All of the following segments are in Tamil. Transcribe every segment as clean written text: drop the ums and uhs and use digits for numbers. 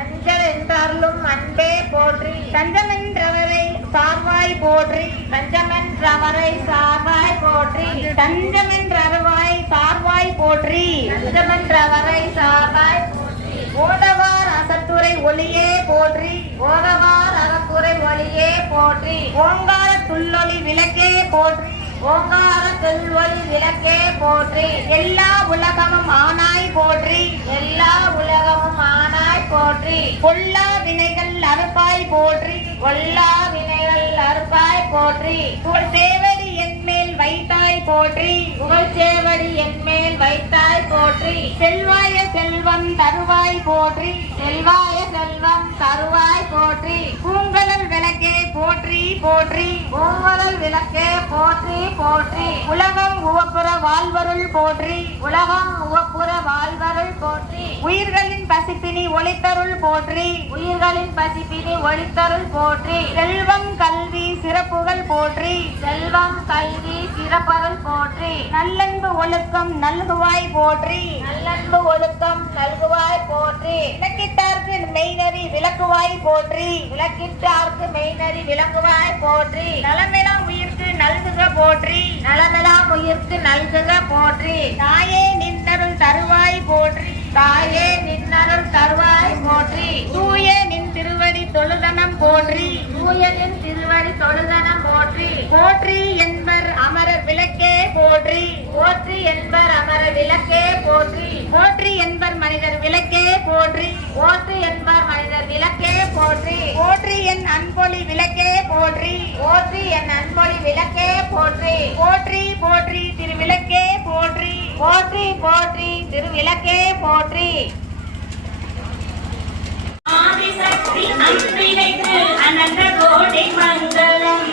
அஞ்சல் என்றாலும் அன்பே போற்றி. தஞ்சமென்றவரை சார்வாய் போற்றி. தஞ்சமென்றவரை சார்வாய் போற்றி. தஞ்சமென்றவரை சார்வாய் போற்றி. தஞ்சமென்றவரை சார்வாய் போற்றி. ஓதவார் அசத்துரை ஒளியே போற்றி. ஓதவார் அறத்துரை ஒளியே போற்றி. ஓங்கார துள்ளொளி விளக்கே போற்றி. ஓங்கார துள்ளொளி விளக்கே போற்றி. எல்லா உலகமும் ஆனாய் போற்றி. எல்லா உலகமும் ஆனாய் போற்றி. கொல்லா வினைகள் அறுப்பாய் போற்றி. கொல்லா வினைகள் அறுப்பாய் போற்றி. புகழ் சேவடி என்மேல் வைத்தாய் போற்றி. புகழ் சேவடி என்மேல் வைத்தாய் போற்றி. செல்வாய செல்வம் தருவாய் போற்றி. செல்வாய செல்வம் தருவாய் போற்றி. பூங்கலல் விளக்கே போற்றி போற்றி. பூங்கலல் விளக்கே போற்றி போற்றி. உலகம் உவப்புற வாழ்வருள் போற்றி. உலகம் உவப்புற வாழ்வருள் போற்றி. உயிர்களின் பசிப்பினி ஒளித்தருள் போற்றி. உயிர்களின் பசிப்பினி ஒளித்தருள் போற்றி. செல்வம் கல்வி சிறப்புகள் போற்றி. செல்வம் கல்வி சிறப்பருள் போற்றி. நல்லன்பு ஒழுக்கம் நல்குவாய் போற்றி. நல்லன்பு ஒழுக்கம் நல்குவாய் போற்றி. விளக்கிட்டார்க்கு மெய்நறி விளக்குவாய் போற்றி. விளக்கிட்டார்க்கு மெய்நறி விளக்குவாய் போற்றி. நலமெல்லாம் உயிர்க்கு நல்குக போற்றி. நலமெல்லாம் உயிர்க்கு நல்குக போற்றி. தாயே நின்னருள் தருவாய் போற்றி. தாயே நின்னருள் தருவாய் போற்றி. தூய நின் திருவடி தொழுதனம் போற்றி. தூய நின் திருவடி தொழுதனம் போற்றி. போற்றி என்பர் அமரர் விளக்கே போற்றி. போற்றி என்பர் அமரர் விளக்கே போற்றி. போற்றி என்பர் மனிதர் விளக்கே போற்றி. போற்றி என்பர் மனிதர் விளக்கே போற்றி. போற்றி என் அன்பொலி விளக்கே போற்றி. போற்றி என் அன்பொலி விளக்கே போற்றி. போற்றி போற்றி திருவிளக்கே போற்றி. போற்றி போற்றி திருவிளக்கே போற்றி. ஆதிசக்தி அம்பிகைக்கு அனந்த கோடி மங்களம்.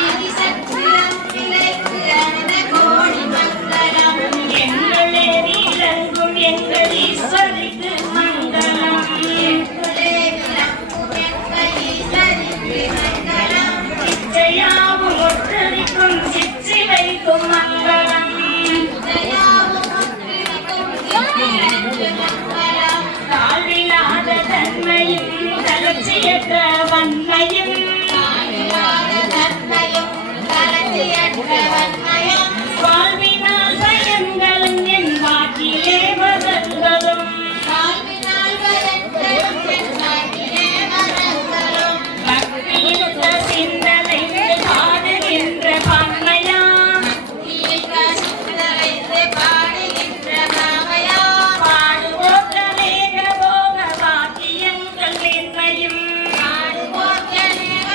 ஆதிசக்தி அம்பிகைக்கு அனந்த கோடி மங்களம். எங்களே விளங்கும் எங்கள் ஈஸ்வரிக்கு மங்களம். எங்களே விளங்கும் எங்கள் ஈஸ்வரிக்கு மங்களம். இச்சையாவும் ஒற்றரிக்கும் சிற்றிலைக்கும் மங்களம். இச்சையாவும் ஒற்றரிக்கும் சிற்றிலைக்கும் மங்களம். தாழ்விலாத தன்மையும் தளர்ச்சியற்ற வன்மையும். தாழ்விலாத தன்மையும் தளர்ச்சியற்ற வன்மையும். வாழ்வினால் பயன்களும் என் வாக்கிலே வரங்களும். வாழ்வினால் பயன்களும் என் வாக்கிலே வரங்களும். பக்தியுள்ள சிந்தனைந்து பாடுகின்ற பான்மையா. பக்தியுள்ள சிந்தனைந்து பாடுகின்ற பான்மையா. பாடுவோர் அநேக போக வாக்கியங்கள் மேன்மையும். பாடுவோர் அநேக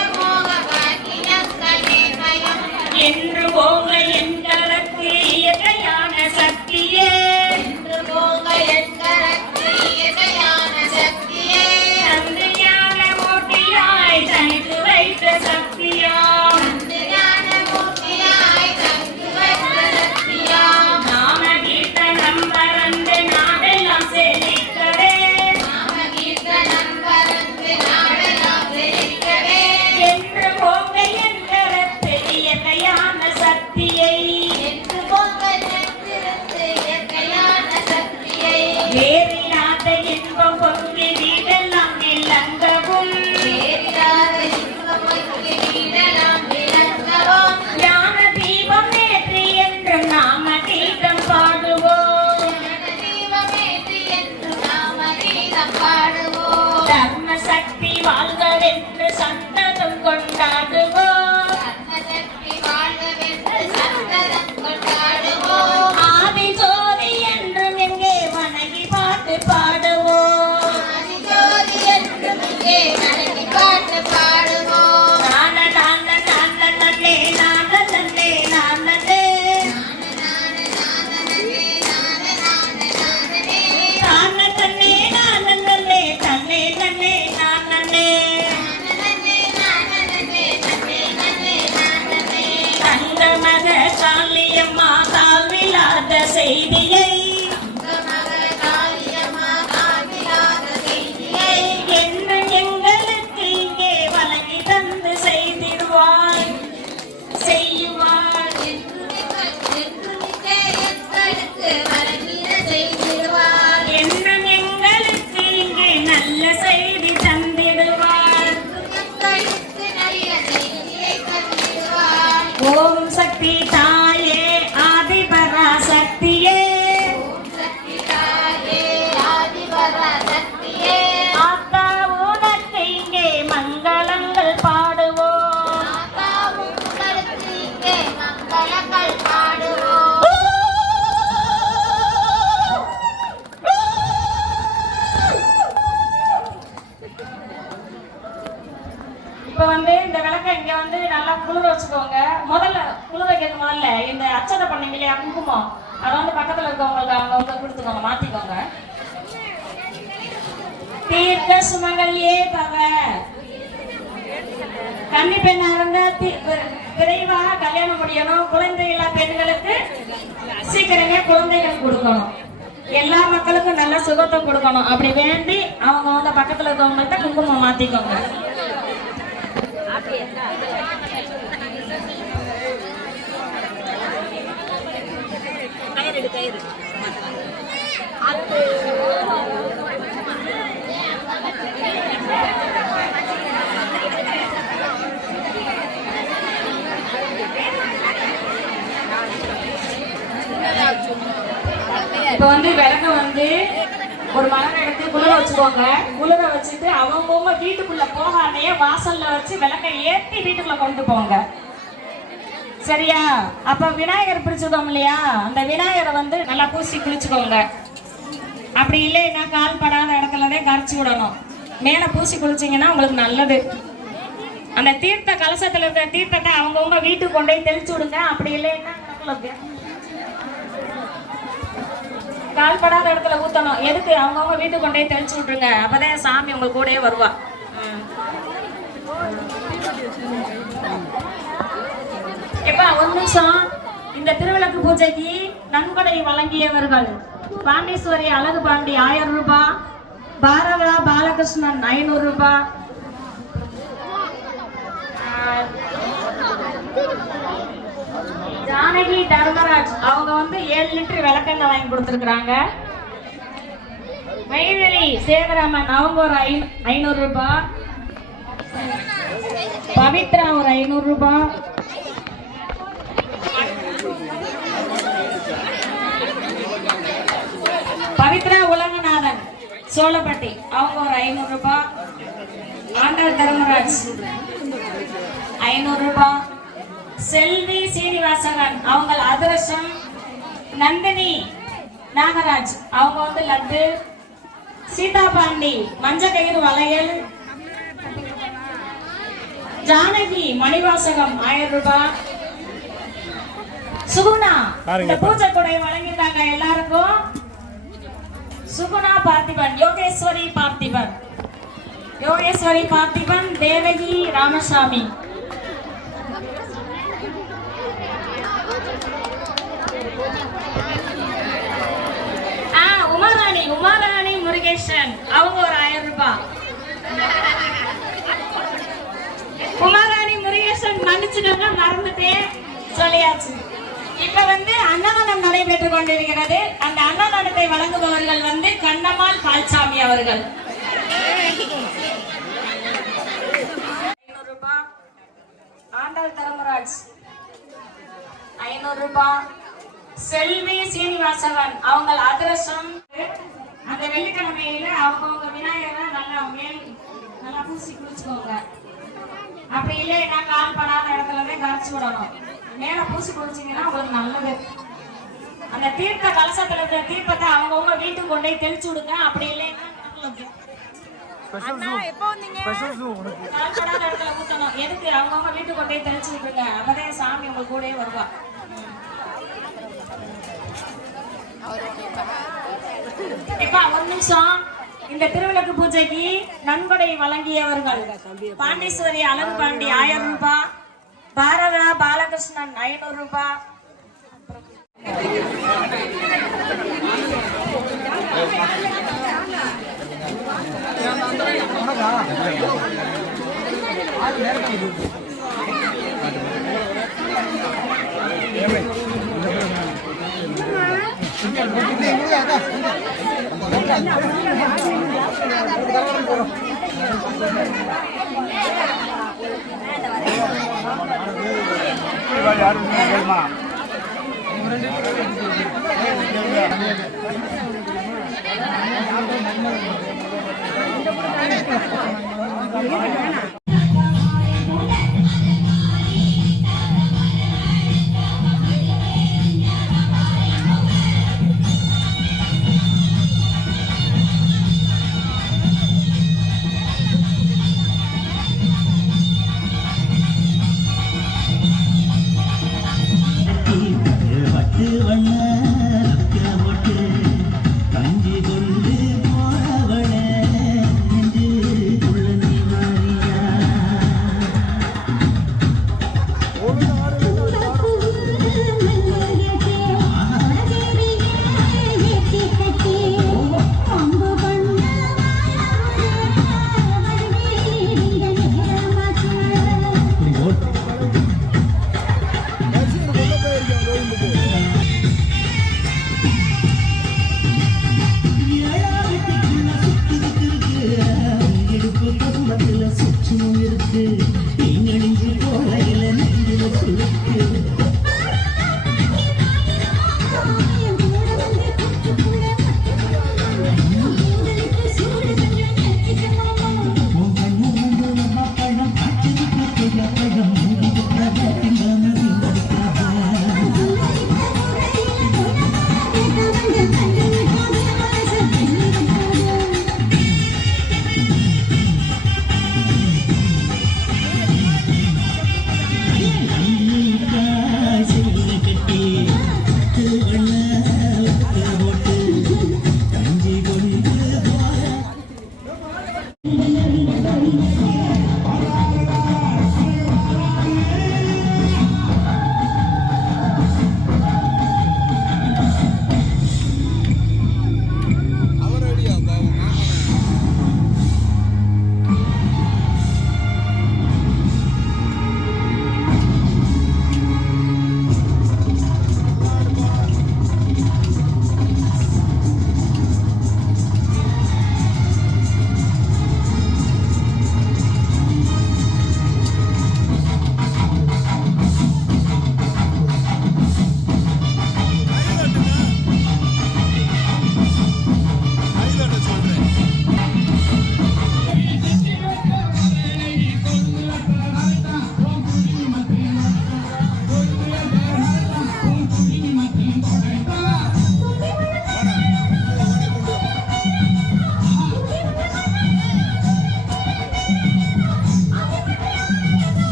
ஓம் சக்தி தாயே ஆதிபராசக்தியே ஆத்தா உனக்கு இங்கே மங்களங்கள் பாடுவோம் இப்ப வந்து இந்த விளக்க இங்க வந்து நல்லா குளிர வச்சுக்கோங்க. முதல்ல குளிர வைக்கிறது முதல்ல இந்த அச்சதை பண்ணீங்க இல்லையா குங்குமம், அதை வந்து பக்கத்துல இருக்கவங்களுக்கு அவங்க வந்து கொடுத்துக்கோங்க, மாத்திக்கோங்க. தீர்க்க சுமங்கலியே பவ, கன்னி பெண்ணா இருந்தா விரைவாக கல்யாணம் முடியணும். குழந்தை இல்லா பெண்களுக்கு சீக்கிரமே குழந்தைகள் கொடுக்கணும். எல்லா மக்களுக்கும் நல்ல சுகத்தை கொடுக்கணும். அப்படி வேண்டி அவங்க வந்து பக்கத்துல இருக்கவங்கள்ட்ட குங்குமம் மாத்திக்கோங்க. கயிறு இப்ப வந்து விளக்க வந்து ஒரு மலர் எடுத்து குளிர வச்சுக்கோங்க. குளிர வச்சுட்டு அவங்க வீட்டுக்குள்ள போகாமையே வாசல்ல வச்சு விளக்க ஏற்றி வீட்டுக்குள்ள கொண்டு போங்க. சரியா? அப்ப விநாயகர் பிடிச்சிருக்கோம் இல்லையா, அந்த விநாயகரை வந்து நல்லா பூசி குளிச்சுக்கோங்க. அப்படி இல்லைன்னா கால் படாத இடத்துலதான் கரைச்சி விடணும். மேல பூசி குளிச்சிங்கன்னா உங்களுக்கு நல்லது. அந்த தீர்த்த கலசத்துல இருக்கிற தீர்த்தத்தை அவங்கவுங்க வீட்டுக்கு கொண்டு போய் தெளிச்சு விடுங்க. அப்படி இல்லைன்னா கால் படாத இடத்துல ஊத்தணும். எதுக்கு? அவங்கவுங்க வீட்டுக்கு கொண்டு போய் தெளிச்சு விட்டுருங்க. அப்பதான் சாமி உங்க கூடயே வருவா. எப்ப ஒரு நிமிஷம். இந்த திருவிளக்கு பூஜைக்கு நன்கொடை வழங்கியவர்கள் பாண்டீஸ்வரி அழகு பாண்டி 1000 ரூபாய், பாரதா பாலகிருஷ்ணன் 500 ரூபாய், ஜானகி தர்மராஜ் அவங்க வந்து 7 லிட்டர் விளக்கெண்ணெய் வாங்கி கொடுத்துருக்காங்க. மைதிலி சேவராமன் அவங்க ஒரு 500 ரூபாய், பவித்ரா ஒரு 500 ரூபாய், பவித்ரா உலகநாதன் சோழப்பட்டி அவங்க ஒரு 500 ரூபாய், ஆண்டாள் தர்மராஜ் 500 ரூபாய், செல்வி சீனிவாசகன் அவங்க அதிரசம், நந்தினி நாகராஜ் அவங்க வந்து லட்டு, சீதா பாண்டி மஞ்ச கயிறு வளையல், ஜானகி மணிவாசகம் 1000 ரூபாய், சுகுணா இந்த பூஜை கொடை வழங்கியிருக்காங்க எல்லாருக்கும். சுகுணா பார்த்திபன், யோகேஸ்வரி பார்த்திபன், யோகேஸ்வரி பார்த்திபன், தேவகி ராமசாமி, உமாராணி முருகேசன் அவங்க ஒரு 1000 ரூபாய். உமாராணி முருகேசன் மன்னிச்சுக்கோங்க, மறந்துட்டேன், சொல்லியாச்சு. இப்ப வந்து அன்னதானம் நடைபெற்றுக் கொண்டிருக்கிறது. அந்த அன்னதானத்தை வழங்குபவர்கள் வந்து கண்ணம்மாள் பால்சாமி அவர்கள் 500 ரூபாய், ஆண்டாள் தர்மராஜ் 500 ரூபாய், செல்வி சீனிவாசகன் அவங்க அதிரசம். அந்த வெள்ளிக்கிழமையில அவங்கவுங்க விநாயகரை நல்லா பூசி குளிச்சுக்கோங்க. அப்படி இல்லைன்னா கால் படாத இடத்துலதான் கரைச்சி விடணும். மேல பூசி குளிச்சிங்கன்னா உங்களுக்கு நல்லது. அந்த தீர்த்த கலசத்துல இருக்கிற தீர்த்தத்தை அவங்கவுங்க வீட்டுக்கு கொண்டு போய் தெளிச்சு விடுங்க. அப்படி இல்லைன்னா கால் படாத இடத்துல ஊத்தணும். எதுக்கு? அவங்கவுங்க வீட்டுக்கு கொண்டு போய் தெளிச்சு விட்டுருங்க. அப்பதான் சாமி உங்க கூடயே வருவா. இப்ப ஒரு நிமிஷம். இந்த திருவிளக்கு பூஜைக்கு நன்கொடை வழங்கியவர்கள் பாண்டீஸ்வரி அழகு பாண்டி 1000 ரூபாய், பாரதா பாலகிருஷ்ணன் 500 ரூபாய்,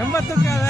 ரொம்ப தூக்காத